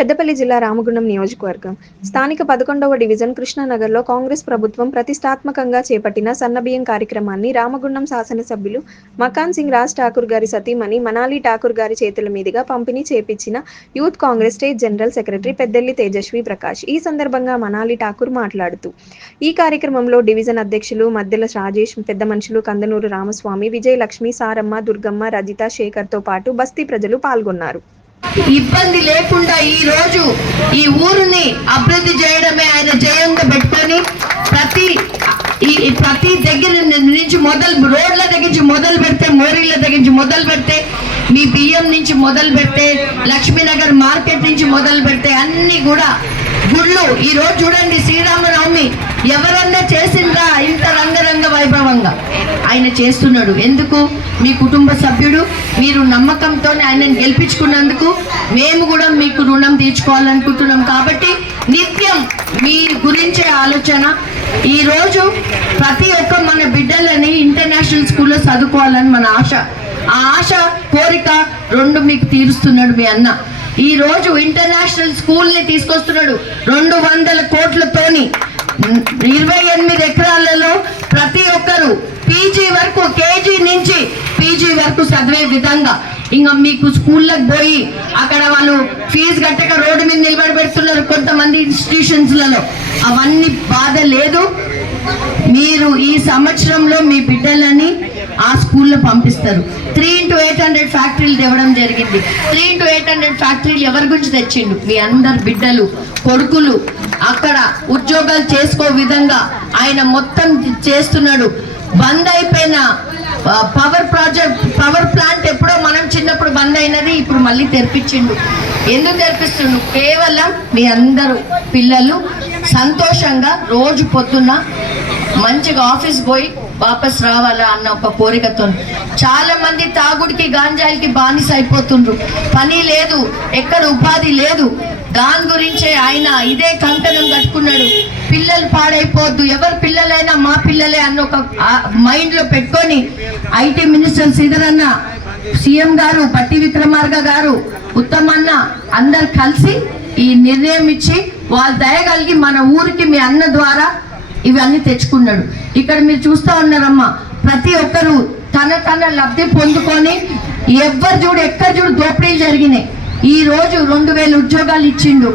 పెద్దపల్లి జిల్లా రామగుండం నియోజకవర్గం. స్థానిక పదకొండవ డివిజన్ కృష్ణానగర్లో కాంగ్రెస్ ప్రభుత్వం ప్రతిష్టాత్మకంగా చేపట్టిన సన్నబియ్యం కార్యక్రమాన్ని రామగుండం శాసనసభ్యులు మకాన్ సింగ్ రాజ్ ఠాకూర్ గారి సతీమణి మనాలి ఠాకూర్ గారి చేతుల మీదుగా పంపిణీ చేపించిన youth Congress state general secretary Peddelli Tejaswi Prakash ఈ సందర్భంగా మనాలి ఠాకూర్ మాట్లాడుతూ ఈ కార్యక్రమంలో డివిజన్ అధ్యక్షులు మద్దెల రాజేష్ పెద్ద మనుషులు కందనూరు రామస్వామి విజయలక్ష్మి సారమ్మ దుర్గమ్మ రజిత శేఖర్తో పాటు బస్తీ ప్రజలు పాల్గొన్నారు. ఇబ్బంది లేకుండా ఈ రోజు ఈ ఊరిని అభివృద్ధి చేయడమే ఆయన జయంగా పెట్టుకొని ప్రతి ఈ ప్రతి దగ్గర నుంచి మొదలు రోడ్ల దగ్గర మొదలు పెడితే మోరీల దగ్గర మొదలు పెడితే మీ బియ్యం నుంచి మొదలు పెడితే లక్ష్మీనగర్ మార్కెట్ నుంచి మొదలు పెడితే అన్ని కూడా గుళ్ళు. ఈ రోజు చూడండి శ్రీరామనవమి. ఎవరన్నా చేసిందా ఇంత రంగరంగ వైభవంగా? ఆయన చేస్తున్నాడు. ఎందుకు? మీ కుటుంబ సభ్యుడు మీరు నమ్మకంతోనే ఆయనను గెలిపించుకున్నందుకు మేము కూడా మీకు రుణం తీర్చుకోవాలనుకుంటున్నాం. కాబట్టి నిత్యం మీ గురించే ఆలోచన. ఈరోజు ప్రతి ఒక్క మన బిడ్డలని ఇంటర్నేషనల్ స్కూల్లో చదువుకోవాలని మన ఆశ. ఆ ఆశ కోరిక రెండు మీకు తీరుస్తున్నాడు మీ అన్న. ఈ రోజు ఇంటర్నేషనల్ స్కూల్ని తీసుకొస్తున్నాడు రెండు వందల కోట్లతోని. ఇరవై ఎనిమిది ఎకరాలలో ప్రతి ఒక్కరు పీజీ వరకు కేజీ నుంచి పీజీ వరకు చదివే విధంగా. ఇంకా మీకు స్కూళ్ళకి పోయి అక్కడ వాళ్ళు ఫీజు కట్టక రోడ్డు మీద నిలబడి పెడుతున్నారు కొంతమంది ఇన్స్టిట్యూషన్స్లలో. అవన్నీ బాధ లేదు. మీరు ఈ సంవత్సరంలో మీ బిడ్డలని ఆ స్కూల్లో పంపిస్తారు. త్రీ ఇంటూ ఎయిట్ హండ్రెడ్ ఫ్యాక్టరీలు తెవడం జరిగింది. త్రీ ఇంటూ ఎయిట్ హండ్రెడ్ ఫ్యాక్టరీలు ఎవరి గురించి తెచ్చిండు? మీ అందరు బిడ్డలు కొడుకులు. అక్కడ ఉద్యోగాలు చేసుకో విధంగా ఆయన మొత్తం చేస్తున్నాడు. బంద్ అయిపోయిన పవర్ ప్రాజెక్ట్ పవర్ ప్లాంట్ ఎప్పుడో మనం చిన్నప్పుడు బంద్ అయినది ఇప్పుడు మళ్ళీ తెరిపించిండు. ఎందుకు తెరిపిస్తుండు? కేవలం మీ అందరూ పిల్లలు సంతోషంగా రోజు పొద్దున్న మంచిగా ఆఫీస్ పోయి వాపస్ రావాలా అన్న ఒక కోరికతో. చాలా మంది తాగుడికి గాంజాయికి బానిస అయిపోతుండ్రు. పని లేదు ఎక్కడ ఉపాధి లేదు. దాని గురించే ఆయన ఇదే కంకణం కట్టుకున్నాడు. పిల్లలు పాడైపోద్దు. ఎవరి పిల్లలైనా మా పిల్లలే అన్న ఒక మైండ్లో పెట్టుకొని ఐటీ మినిస్టర్ శ్రీధరన్న సీఎం గారు పట్టి విక్రమార్క గారు ఉత్తమన్న అందరు కలిసి ఈ నిర్ణయం ఇచ్చి వాళ్ళు దయగలిగి మన ఊరికి మీ అన్న ద్వారా ఇవన్నీ తెచ్చుకున్నాడు. ఇక్కడ మీరు చూస్తా ఉన్నారమ్మా ప్రతి ఒక్కరు తన తన లబ్ధి పొందుకొని ఎవ్వరు చూడు ఎక్కడ చూడు దోపిడీలు జరిగినాయి. ఈ రోజు రెండు వేల ఉద్యోగాలు ఇచ్చిండు.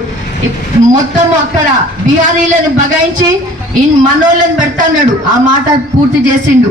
మొత్తం అక్కడ బీఆర్ఈలను బగాయించి ఇన్ మనోళ్ళని పెడతాన్నాడు. ఆ మాట పూర్తి చేసిండు.